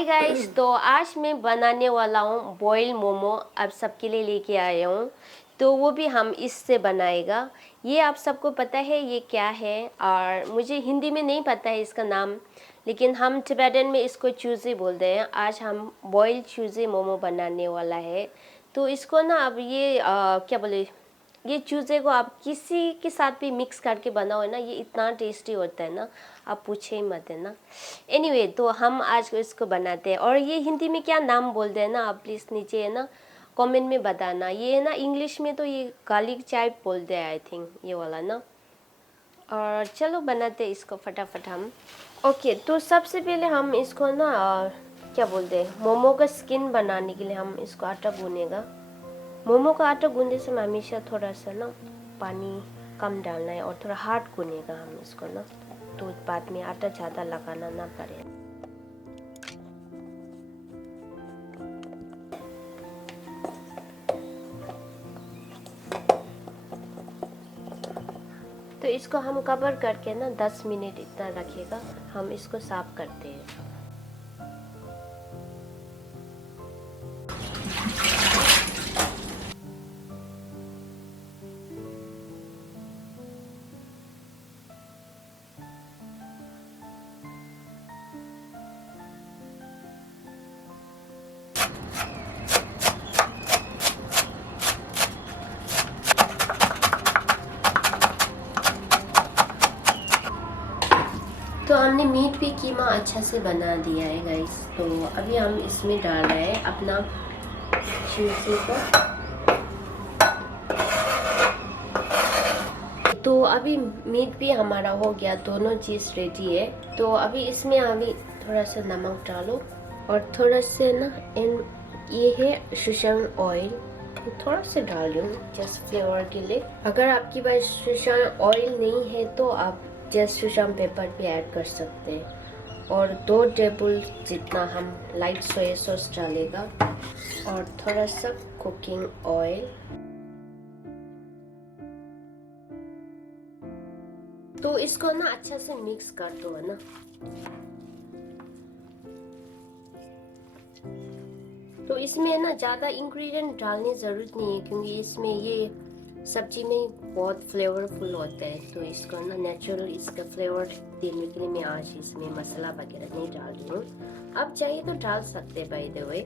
Hi guys, तो आज मैं बनाने वाला हूँ बॉयल मोमो। आप सबके लिए लेके आया हूँ, तो वो भी हम इससे बनाएगा। ये आप सबको पता है ये क्या है, और मुझे हिंदी में नहीं पता है इसका नाम, लेकिन हम तिब्बतन में इसको चूज़े बोलते हैं। आज हम बॉयल चूज़े मोमो बनाने वाला है। तो इसको ना अब ये क्या बोले, ये चूज़े को आप किसी के साथ भी मिक्स करके बनाओ ना, ये इतना टेस्टी होता है ना, आप पूछे ही मत है ना। एनीवे, तो हम आज इसको बनाते हैं, और ये हिंदी में क्या नाम बोलते हैं ना, आप प्लीज़ नीचे है ना कमेंट में बताना। ये है ना इंग्लिश में तो ये गार्लिक चाय बोलते हैं आई थिंक, ये वाला ना। और चलो बनाते हैं इसको फटाफट हम। ओके, तो सबसे पहले हम इसको ना क्या बोलते हैं, मोमो का स्किन बनाने के लिए हम इसको आटा गूनेगा। मोमो का आटा गूंदने से हमेशा थोड़ा सा ना पानी कम डालना है, और थोड़ा हार्ड गूनेगा हम इसको ना, तो बाद में आटा ज़्यादा लगाना ना पड़े। तो इसको हम कवर करके ना 10 मिनट इतना रखेगा। हम इसको साफ करते हैं। तो हमने मीट भी कीमा अच्छा से बना दिया है गाइस। तो अभी हम इसमें डाल रहे हैं अपना चूज़े को। तो अभी मीट भी हमारा हो गया, दोनों चीज़ रेडी है। तो अभी इसमें अभी थोड़ा सा नमक डालो, और थोड़ा से ना ये है सुशान ऑयल, थोड़ा सा डाल दूँ जस्ट फ्लेवर के लिए। अगर आपके पास सुशान ऑयल नहीं है तो आप जस्ट सुशान पेपर भी ऐड कर सकते हैं। और 2 टेबल जितना हम लाइट सोया सॉस डालेगा, और थोड़ा सा कुकिंग ऑयल। तो इसको ना अच्छा से मिक्स कर दो है ना। तो इसमें ना ज़्यादा इंग्रेडिएंट डालने ज़रूरत नहीं है, क्योंकि इसमें ये सब्जी में बहुत फ्लेवरफुल होता है। तो इसको ना नेचुरल इसका फ्लेवर देने के लिए मैं आज इसमें मसाला वगैरह नहीं डाल रही हूँ। आप चाहिए तो डाल सकते बाय द वे।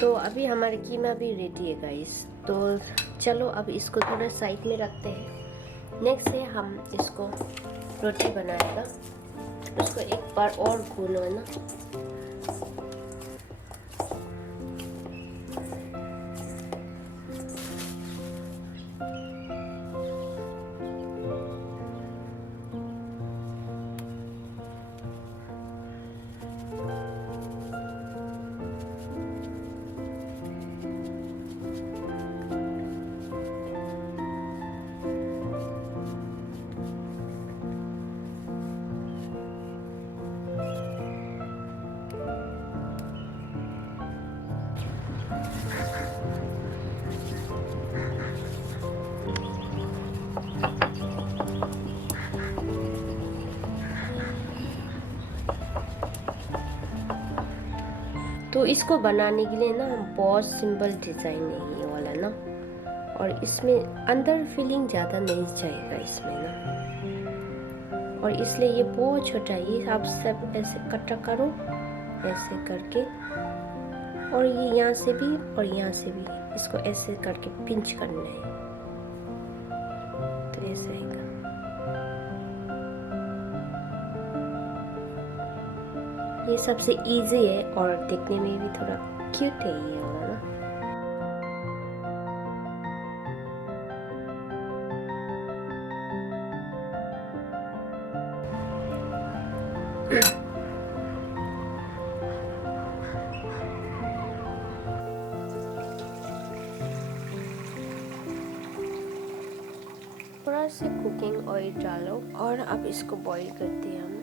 तो अभी हमारी कीमा भी रेडी है गाइस। तो चलो अब इसको थोड़ा साइड में रखते हैं। नेक्स्ट है हम इसको रोटी बनाएगा। उसको एक बार और भूनो है ना। तो इसको बनाने के लिए ना बहुत सिंपल डिज़ाइन है ये वाला ना, और इसमें अंदर फीलिंग ज़्यादा नहीं जाएगा इसमें ना, और इसलिए ये बहुत छोटा है। ये आप सब ऐसे कट करो ऐसे करके, और ये यहाँ से भी और यहाँ से भी इसको ऐसे करके पिंच करना है, तो ऐसे आएगा। ये सबसे इजी है, और देखने में भी थोड़ा क्यूट है ये वाला ना। थोड़ा से कुकिंग ऑयल डालो, और अब इसको बॉईल करते हैं हम।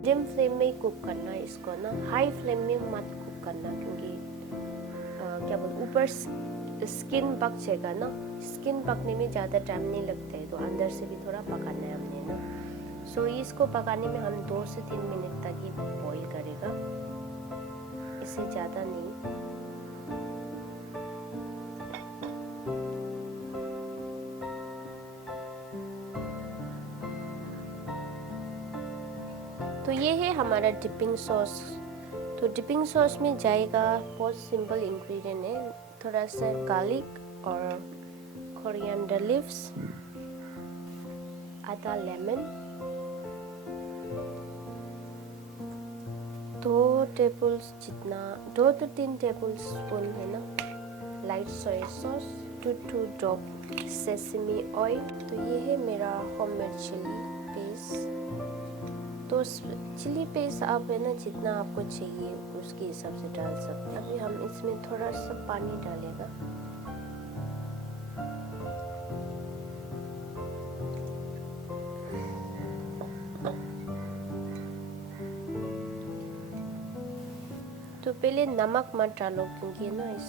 मीडियम फ्लेम में ही कुक करना है इसको ना, हाई फ्लेम में मत कुक करना, क्योंकि क्या बोलते ऊपर स्किन पक जाएगा ना, स्किन पकने में ज़्यादा टाइम नहीं लगता है, तो अंदर से भी थोड़ा पकाना है हमने ना। सो इसको पकाने में हम 2 से 3 मिनट तक ही बॉईल करेगा, इससे ज़्यादा नहीं। तो ये है हमारा डिपिंग सॉस। तो डिपिंग सॉस में जाएगा, बहुत सिंपल इंग्रेडिएंट है, थोड़ा सा गार्लिक और कोरिएंडर लीव्स, आधा लेमन, 2 to 3 टेबल स्पून है ना light soya sauce, 2 drop sesame oil. तो ये है मेरा होममेड चिली पेस्ट। तो चिली पेस्ट आप है ना जितना आपको चाहिए उसके हिसाब से डाल सकते हैं। अभी हम इसमें थोड़ा सा पानी डालेगा। तो पहले नमक मत डालो, क्योंकि ना इस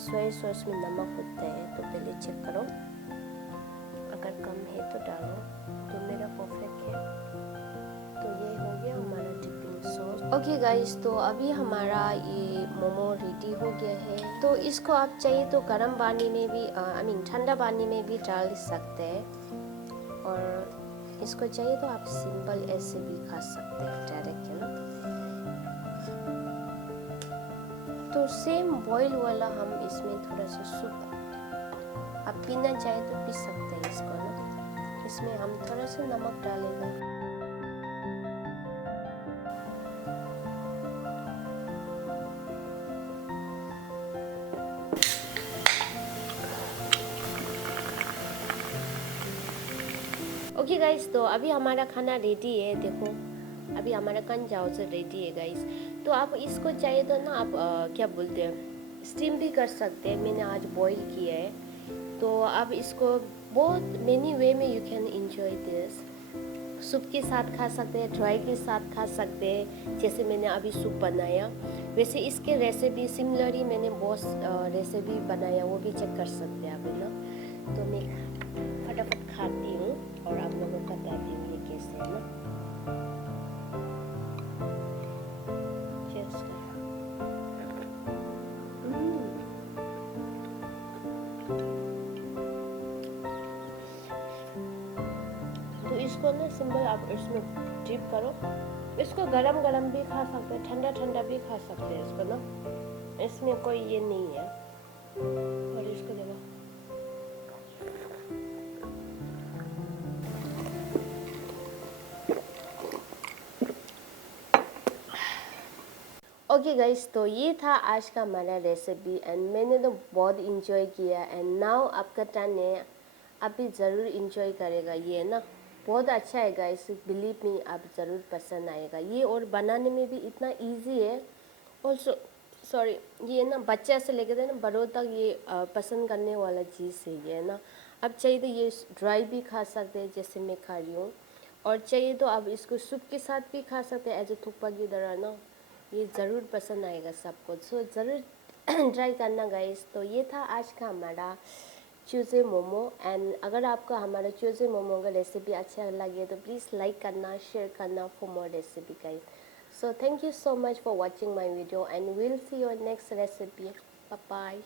सोया सॉस में नमक होता है, तो पहले चेक करो, अगर कम है तो डालो। तो मेरा परफेक्ट है। तो ये हो गया हमारा डिपिंग सॉस। ओके गाइस, तो अभी हमारा ये मोमो रेडी हो गया है। तो इसको आप चाहिए तो गर्म पानी में भी ठंडा पानी में भी डाल सकते हैं, और इसको चाहिए तो आप सिंपल ऐसे भी खा सकते हैं डायरेक्ट, है ना। तो सेम बॉईल वाला हम इसमें थोड़ा सा सूप आप पीना चाहे तो पी सकते हैं इसको ना। इसमें हम थोड़ा सा नमक डालेगा। ओके गाइस, तो अभी हमारा खाना रेडी है। देखो अभी हमारा कंजाओ से रेडी है गाइस। तो आप इसको चाहिए तो ना आप क्या बोलते हैं, स्टीम भी कर सकते हैं। मैंने आज बॉईल किया है, तो आप इसको बहुत मेनी वे में you can enjoy this. Soup के साथ खा सकते हैं, ड्राई के साथ खा सकते हैं, जैसे मैंने अभी सूप बनाया। वैसे इसके रेसिपी सिमिलर ही मैंने बहुत रेसिपी बनाया, वो भी चेक कर सकते हैं आप, है ना। तो मैं फटाफट खाती हूँ और आप लोगों को बताती हूँ ये कैसे है ना। जस्ट तो इसको ना सिंपल आप इसमें डिप करो। इसको गरम गरम भी खा सकते हैं, ठंडा ठंडा भी खा सकते हैं इसको ना, इसमें कोई ये नहीं है। और इसको देखो, ओके गाइस, तो ये था आज का हमारा रेसिपी, एंड मैंने तो बहुत इंजॉय किया। एंड नाउ आपका टर्न है, आप भी ज़रूर इंजॉय करेगा ये, है ना। बहुत अच्छा है गाइस, बिलीव मी, आप ज़रूर पसंद आएगा ये। और बनाने में भी इतना इजी है। ऑल्सो सॉरी, ये ना बच्चे से लेकर ना बड़ों तक ये पसंद करने वाला चीज़ है ये, है ना। आप चाहिए तो ये ड्राई भी खा सकते हैं जैसे मैं खा रही हूँ, और चाहिए तो आप इसको सूप के साथ भी खा सकते हैं एज ए थुप्पा की तरह ना। ये ज़रूर पसंद आएगा सबको, सो ज़रूर ट्राई करना गाइस। तो ये था आज का हमारा चूज़े मोमो। एंड अगर आपको हमारा चूज़े मोमो का रेसिपी अच्छा लगे तो प्लीज़ लाइक करना, शेयर करना for more recipe guys. So thank you so much for watching my video, and we'll see you in next recipe. Bye bye.